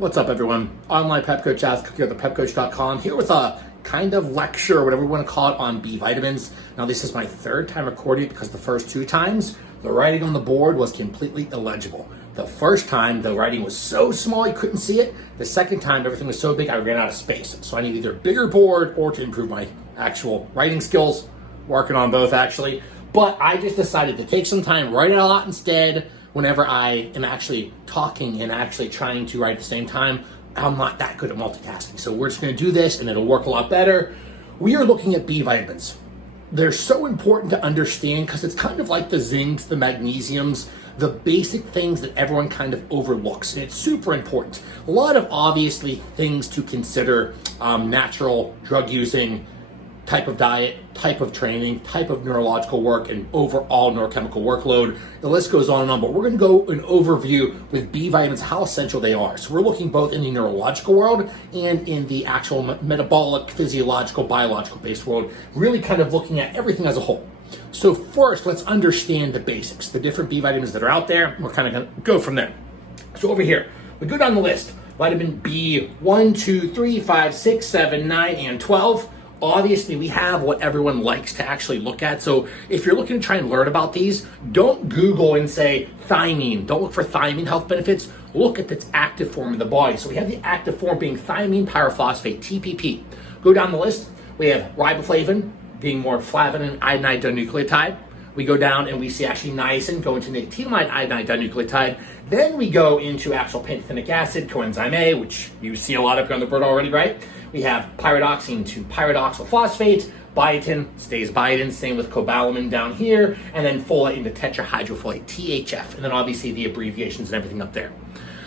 What's up, everyone? Online Pep Coach Alex Cook here at thepepcoach.com, here with a kind of lecture, whatever we want to call it, on B vitamins. Now, this is my third time recording it because the first two times, the writing on the board was completely illegible. The first time, the writing was so small you couldn't see it. The second time, everything was so big I ran out of space. So I need either a bigger board or to improve my actual writing skills. Working on both, actually. But I just decided to take some time, write it a lot instead. Whenever I am actually talking and actually trying to write at the same time, I'm not that good at multitasking. So we're just going to do this and it'll work a lot better. We are looking at B vitamins. They're so important to understand because it's kind of like the zincs, the magnesiums, the basic things that everyone kind of overlooks. And it's super important. A lot of obviously things to consider: natural, drug using, type of diet, type of training, type of neurological work, and overall neurochemical workload. The list goes on and on, but we're going to go an overview with B vitamins, how essential they are. So we're looking both in the neurological world and in the actual metabolic, physiological, biological based world, really kind of looking at everything as a whole. So first, let's understand the basics, the different B vitamins that are out there. We're kind of going to go from there. So over here, we go down the list. Vitamin B, 1, 2, 3, 5, 6, 7, 9, and 12. Obviously, we have what everyone likes to actually look at. So if you're looking to try and learn about these, don't Google and say thiamine. Don't look for thiamine health benefits. Look at its active form in the body. So we have the active form being thiamine pyrophosphate, TPP. Go down the list. We have riboflavin being more flavin iodine dinucleotide. We go down and we see actually niacin go into nicotinamide iodine dinucleotide. Then we go into actual pantothenic acid, coenzyme A, which you see a lot of on the board already, right? We have pyridoxine to pyridoxal phosphate, biotin stays biotin, same with cobalamin down here, and then folate into tetrahydrofolate, THF, and then obviously the abbreviations and everything up there.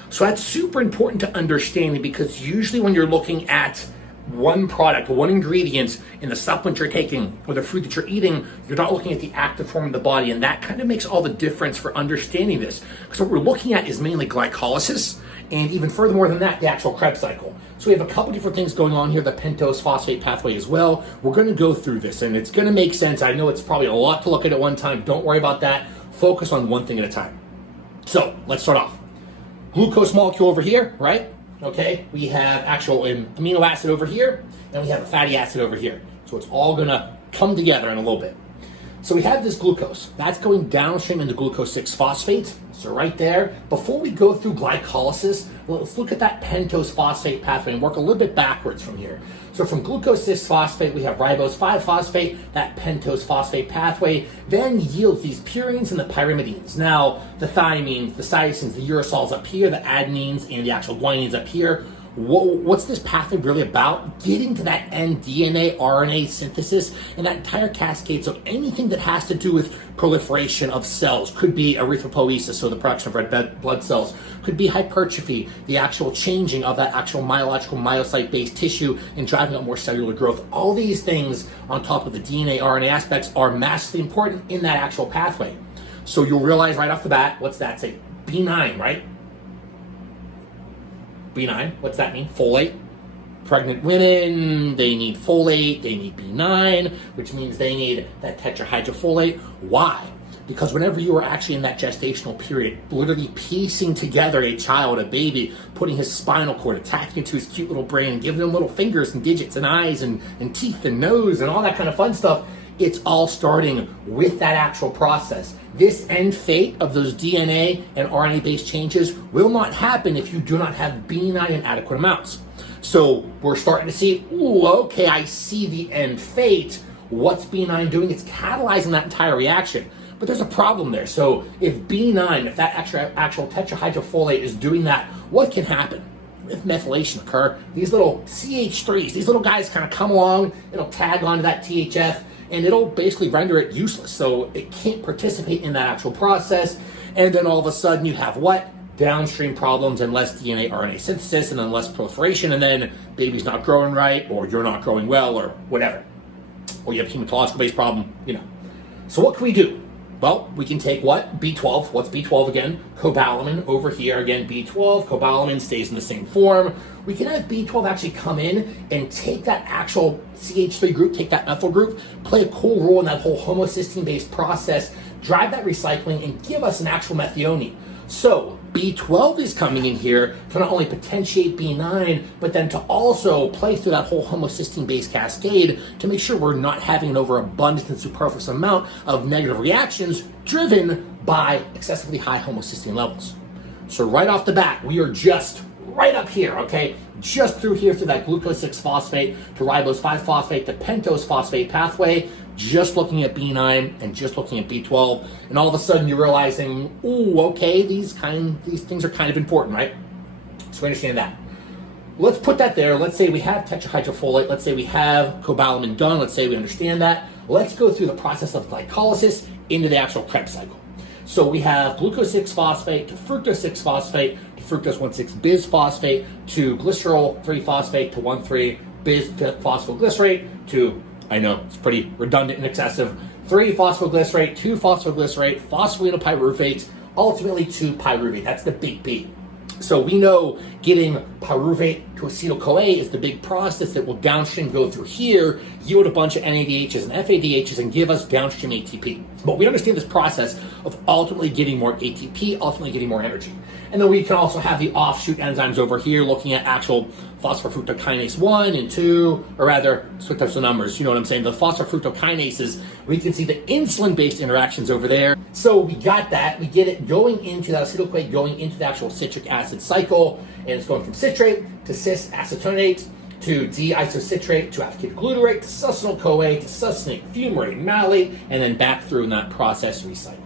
So that's super important to understand because usually when you're looking at one product, one ingredient in the supplement you're taking or the food that you're eating, you're not looking at the active form of the body, and that kind of makes all the difference for understanding this. Because what we're looking at is mainly glycolysis, and even furthermore than that, the actual Krebs cycle. So we have a couple different things going on here, the pentose phosphate pathway as well. We're going to go through this, and it's going to make sense. I know it's probably a lot to look at one time. Don't worry about that. Focus on one thing at a time. So let's start off. Glucose molecule over here, right? Okay, we have actual amino acid over here, and we have a fatty acid over here. So it's all gonna come together in a little bit. So we have this glucose. That's going downstream into glucose 6-phosphate. So right there, before we go through glycolysis, let's look at that pentose phosphate pathway and work a little bit backwards from here. So from glucose 6-phosphate, we have ribose 5-phosphate, that pentose phosphate pathway then yields these purines and the pyrimidines. Now, the thiamines, the cytosines, the urosols up here, the adenines, and the actual guanines up here. What's this pathway really about? Getting to that end DNA, RNA synthesis, and that entire cascade. So anything that has to do with proliferation of cells, could be erythropoiesis, so the production of red blood cells, could be hypertrophy, the actual changing of that actual myological myocyte-based tissue and driving up more cellular growth. All these things on top of the DNA, RNA aspects are massively important in that actual pathway. So you'll realize right off the bat, what's that say? B9, right? B9, what's that mean? Folate. Pregnant women, they need folate, they need B9, which means they need that tetrahydrofolate. Why? Because whenever you are actually in that gestational period, literally piecing together a child, a baby, putting his spinal cord, attaching it to his cute little brain, giving him little fingers and digits and eyes and teeth and nose and all that kind of fun stuff, it's all starting with that actual process. This end fate of those DNA and RNA-based changes will not happen if you do not have B9 in adequate amounts. So we're starting to see, ooh, okay, I see the end fate. What's B9 doing? It's catalyzing that entire reaction. But there's a problem there. So if B9, if that actual tetrahydrofolate is doing that, what can happen? If methylation occur, these little CH3s, these little guys kind of come along, it'll tag onto that THF, and it'll basically render it useless. So it can't participate in that actual process. And then all of a sudden you have what? Downstream problems and less DNA, RNA synthesis, and then less proliferation, and then baby's not growing right, or you're not growing well, or whatever. Or you have a hematological-based problem, you know. So what can we do? Well, we can take what? B12. What's B12 again? Cobalamin over here. Again, B12. Cobalamin stays in the same form. We can have B12 actually come in and take that actual CH3 group, take that methyl group, play a cool role in that whole homocysteine-based process, drive that recycling, and give us an actual methionine. So B12 is coming in here to not only potentiate B9, but then to also play through that whole homocysteine-based cascade to make sure we're not having an overabundance and superfluous amount of negative reactions driven by excessively high homocysteine levels. So right off the bat, we are just right up here, okay? Just through here, through that glucose 6-phosphate to ribose 5-phosphate to pentose phosphate pathway, just looking at B9 and just looking at B12, and all of a sudden you're realizing, ooh, okay, these things are kind of important, right? So we understand that. Let's put that there. Let's say we have tetrahydrofolate. Let's say we have cobalamin done. Let's say we understand that. Let's go through the process of glycolysis into the actual Krebs cycle. So we have glucose 6-phosphate to fructose 6-phosphate to fructose 1,6-bisphosphate to glycerol 3-phosphate to 1,3-bisphosphoglycerate to, I know it's pretty redundant and excessive, 3-phosphoglycerate, 2-phosphoglycerate, phosphoenolpyruvate, ultimately to pyruvate. That's the big B. So we know getting pyruvate to acetyl-CoA is the big process that will downstream go through here, yield a bunch of NADHs and FADHs and give us downstream ATP. But we understand this process of ultimately getting more ATP, ultimately getting more energy. And then we can also have the offshoot enzymes over here looking at actual phosphofructokinase 1 and 2, or rather, switch up some numbers, you know what I'm saying? The phosphofructokinases, we can see the insulin-based interactions over there. So we got that, we get it going into that acetyl-CoA, going into the actual citric acid cycle, and it's going from citrate to cis-acetonate to D-isocitrate to alpha-ketoglutarate to succinyl-CoA to succinate, fumarate, malate, and then back through in that process recycles.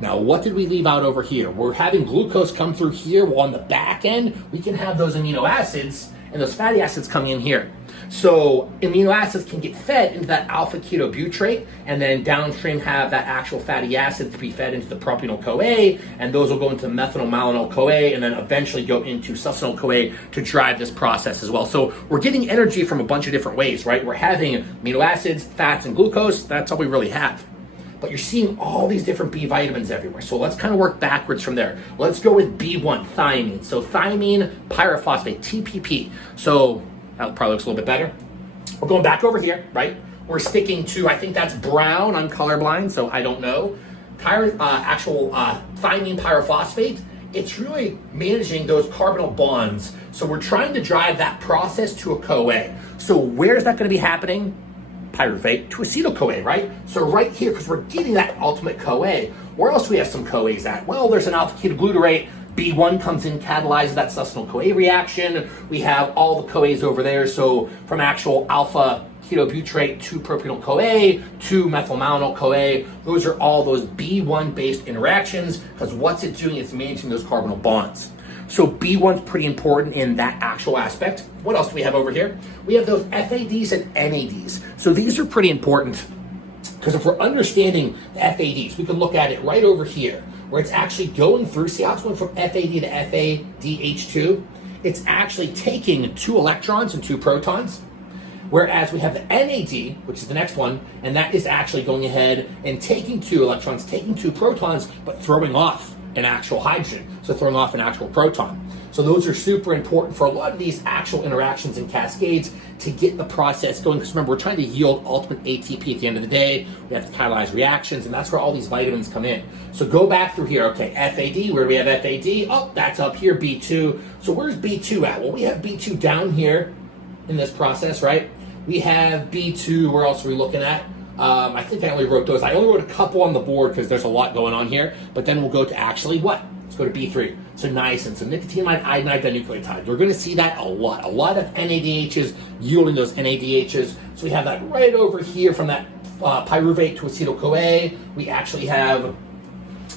Now, what did we leave out over here? We're having glucose come through here, while on the back end, we can have those amino acids and those fatty acids coming in here. So amino acids can get fed into that alpha-ketobutyrate and then downstream have that actual fatty acid to be fed into the propionyl-CoA, and those will go into methyl-malonyl-CoA and then eventually go into succinyl-CoA to drive this process as well. So we're getting energy from a bunch of different ways, right? We're having amino acids, fats, and glucose. That's all we really have. But you're seeing all these different B vitamins everywhere. So let's kind of work backwards from there. Let's go with B1, thiamine. So thiamine pyrophosphate, TPP. So that probably looks a little bit better. We're going back over here, right? We're sticking to, I think that's brown. I'm colorblind, so I don't know. Thiamine pyrophosphate, it's really managing those carbonyl bonds. So we're trying to drive that process to a CoA. So where's that going to be happening? Pyruvate to acetyl-CoA, right? So right here, because we're getting that ultimate CoA. Where else do we have some CoAs at? Well, there's an alpha-ketoglutarate. B1 comes in, catalyzes that succinyl-CoA reaction. We have all the CoAs over there. So from actual alpha-ketobutyrate to propionyl-CoA to methyl-malonyl-CoA, those are all those B1-based interactions, because what's it doing? It's managing those carbonyl bonds. So B1's pretty important in that actual aspect. What else do we have over here? We have those FADs and NADs. So these are pretty important because if we're understanding the FADs, we can look at it right over here where it's actually going through. See how it's going from FAD to FADH2? It's actually taking 2 electrons and 2 protons. Whereas we have the NAD, which is the next one, and that is actually going ahead and taking 2 electrons, taking 2 protons, but throwing off an actual hydrogen, so throwing off an actual proton. So those are super important for a lot of these actual interactions and cascades to get the process going. Because remember, we're trying to yield ultimate ATP at the end of the day. We have to catalyze reactions, and that's where all these vitamins come in. So go back through here. Okay, FAD, where do we have FAD? Oh, that's up here, B2. So where's B2 at? Well, we have B2 down here in this process, right? We have B2, where else are we looking at? I think I only wrote those. I only wrote a couple on the board because there's a lot going on here. But then we'll go to actually what? Let's go to B3. So niacin, so nicotinamide iodinide dinucleotide. We're going to see that a lot. A lot of NADHs yielding those NADHs. So we have that right over here from that pyruvate to acetyl-CoA. We actually have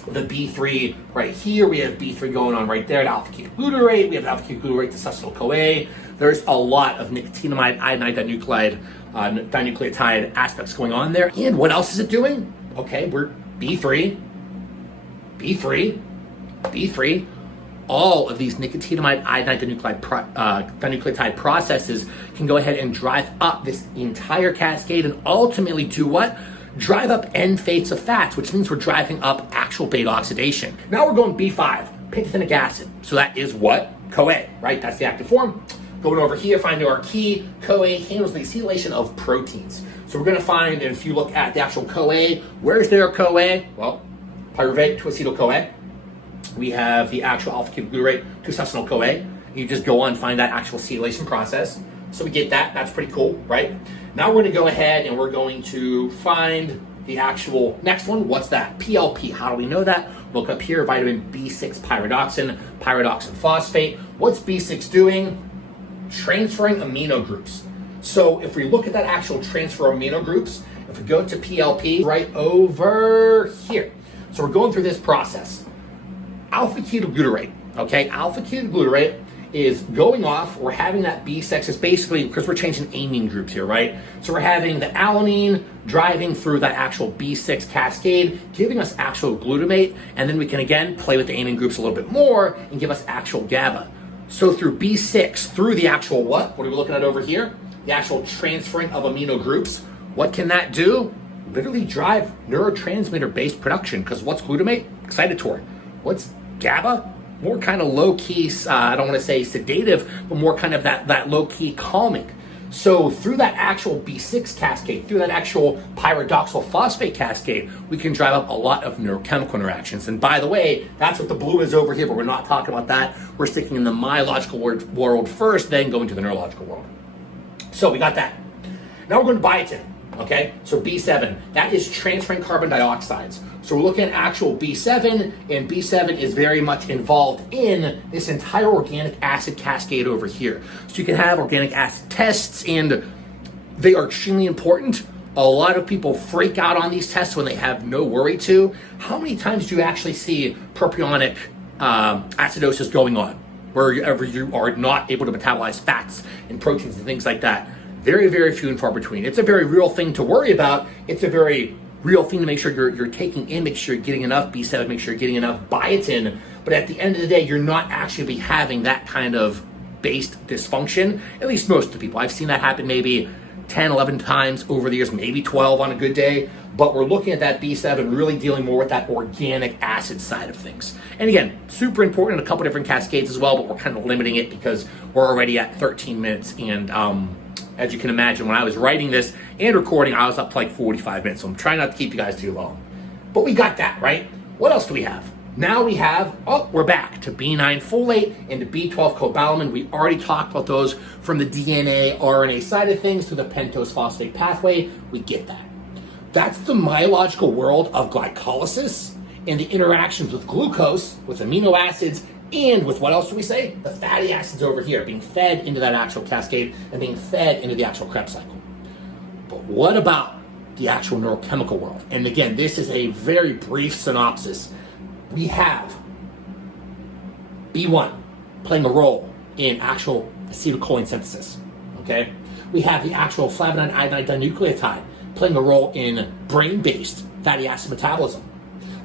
the B3 right here. We have B3 going on right there at alpha-ketoglutarate. We have alpha-ketoglutarate to succinyl-CoA. There's a lot of nicotinamide iodinide dinucleotide aspects going on there. And what else is it doing? Okay, we're B3. All of these nicotinamide iodinide dinucleotide processes can go ahead and drive up this entire cascade and ultimately do what? Drive up end fates of fats, which means we're driving up actual beta oxidation. Now we're going B5, pantothenic acid. So that is what? CoA, right? That's the active form. Going over here, finding our key, CoA handles the acetylation of proteins. So we're going to find, and if you look at the actual CoA, where's their CoA? Well, pyruvate to acetyl-CoA. We have the actual alpha-ketoglutarate to succinyl-CoA. You just go on and find that actual acetylation process. So we get that. That's pretty cool, right? Now we're going to go ahead and we're going to find the actual next one. What's that? PLP. How do we know that? Look up here, vitamin B6 pyridoxine phosphate. What's B6 doing? Transferring amino groups. So if we look at that actual transfer amino groups, if we go to PLP right over here. So we're going through this process. Alpha-ketoglutarate, okay? Alpha-ketoglutarate is going off. We're having that B6 is basically, because we're changing amine groups here, right? So we're having the alanine driving through that actual B6 cascade, giving us actual glutamate, and then we can again play with the amine groups a little bit more and give us actual GABA. So through B6, through the actual what? What are we looking at over here? The actual transferring of amino groups. What can that do? Literally drive neurotransmitter-based production, because what's glutamate? Excitatory. What's GABA? More kind of low-key, I don't want to say sedative, but more kind of that low-key calming. So through that actual B6 cascade, through that actual pyridoxal phosphate cascade, we can drive up a lot of neurochemical interactions. And by the way, that's what the blue is over here, but we're not talking about that. We're sticking in the myological world first, then going to the neurological world. So we got that. Now we're going to biotin. Okay, so B7, that is transferring carbon dioxides. So we're looking at actual B7, and B7 is very much involved in this entire organic acid cascade over here. So you can have organic acid tests, and they are extremely important. A lot of people freak out on these tests when they have no worry to. How many times do you actually see propionic acidosis going on, wherever you are not able to metabolize fats and proteins and things like that? Very, very few and far between. It's a very real thing to worry about. It's a very real thing to make sure you're taking in, make sure you're getting enough B7, make sure you're getting enough biotin. But at the end of the day, you're not actually be having that kind of based dysfunction, at least most of the people. I've seen that happen maybe 10, 11 times over the years, maybe 12 on a good day. But we're looking at that B7 really dealing more with that organic acid side of things. And again, super important in a couple different cascades as well, but we're kind of limiting it because we're already at 13 minutes. And as you can imagine, when I was writing this and recording, I was up to like 45 minutes. So I'm trying not to keep you guys too long. But we got that, right? What else do we have? Now we have, we're back to B9 folate and to B12 cobalamin. We already talked about those from the DNA, RNA side of things to the pentose phosphate pathway. We get that. That's the myological world of glycolysis and the interactions with glucose, with amino acids, and with what else do we say? The fatty acids over here being fed into that actual cascade and being fed into the actual Krebs cycle. But what about the actual neurochemical world? And again, this is a very brief synopsis. We have B1 playing a role in actual acetylcholine synthesis, okay? We have the actual flavonine iodine dinucleotide playing a role in brain-based fatty acid metabolism.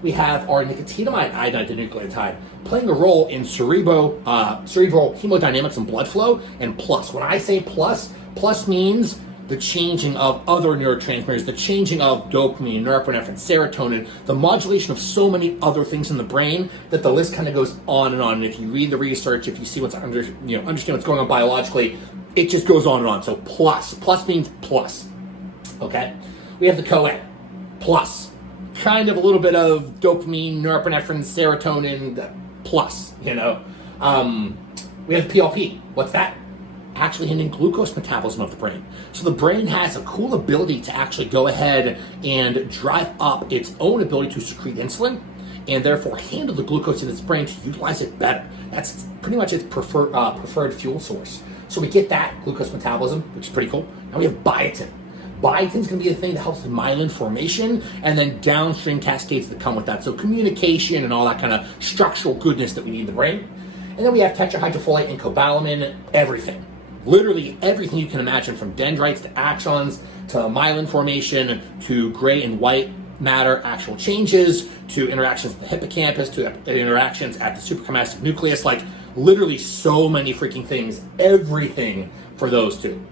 We have our nicotinamide iodine dinucleotide playing a role in cerebral hemodynamics and blood flow, and plus. When I say plus, plus means the changing of other neurotransmitters, the changing of dopamine, norepinephrine, serotonin, the modulation of so many other things in the brain that the list kind of goes on and on. And if you read the research, if you see understand what's going on biologically, it just goes on and on. So plus means plus. Okay, we have the CoA, plus, kind of a little bit of dopamine, norepinephrine, serotonin, plus. We have PLP. What's that? Actually hindering glucose metabolism of the brain. So the brain has a cool ability to actually go ahead and drive up its own ability to secrete insulin and therefore handle the glucose in its brain to utilize it better. That's pretty much its preferred fuel source. So we get that glucose metabolism, which is pretty cool. Now we have biotin. Biotin is going to be the thing that helps with myelin formation and then downstream cascades that come with that. So communication and all that kind of structural goodness that we need in the brain. And then we have tetrahydrofolate and cobalamin, everything. Literally everything you can imagine, from dendrites to axons to myelin formation to gray and white matter actual changes to interactions with the hippocampus to interactions at the suprachiasmatic nucleus, like literally so many freaking things, everything for those two.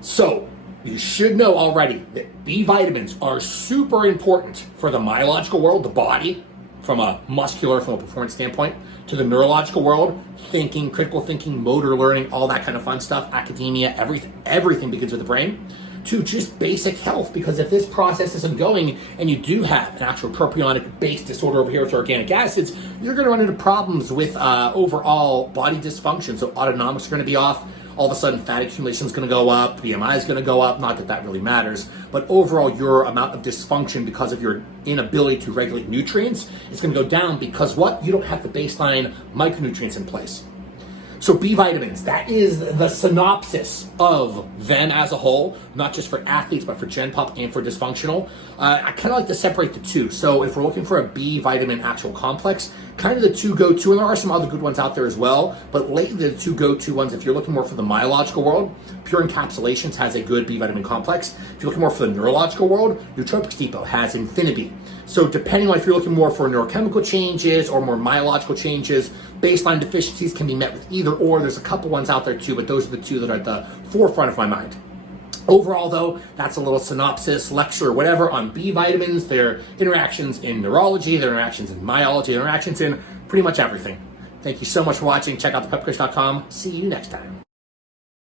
So you should know already that B vitamins are super important for the myological world, the body, from a muscular, from a performance standpoint, to the neurological world, thinking, critical thinking, motor learning, all that kind of fun stuff, academia, everything begins with the brain. to just basic health. Because if this process isn't going and you do have an actual propionic-based disorder over here with organic acids, you're going to run into problems with overall body dysfunction. So autonomics are going to be off. All of a sudden, fat accumulation is going to go up, BMI is going to go up, not that that really matters, but overall your amount of dysfunction because of your inability to regulate nutrients is going to go down because what? You don't have the baseline micronutrients in place. So B vitamins, that is the synopsis of them as a whole, not just for athletes, but for Gen Pop and for dysfunctional. I kind of like to separate the two. So if we're looking for a B vitamin actual complex, kind of the two go-to, and there are some other good ones out there as well, but lately the two go-to ones, if you're looking more for the myological world, Pure Encapsulations has a good B vitamin complex. If you're looking more for the neurological world, Nootropics Depot has Infinity. So depending on if you're looking more for neurochemical changes or more myological changes, baseline deficiencies can be met with either or. There's a couple ones out there too, but those are the two that are at the forefront of my mind. Overall though, that's a little synopsis, lecture, whatever on B vitamins, their interactions in neurology, their interactions in myology, their interactions in pretty much everything. Thank you so much for watching. Check out thepepcoach.com. See you next time.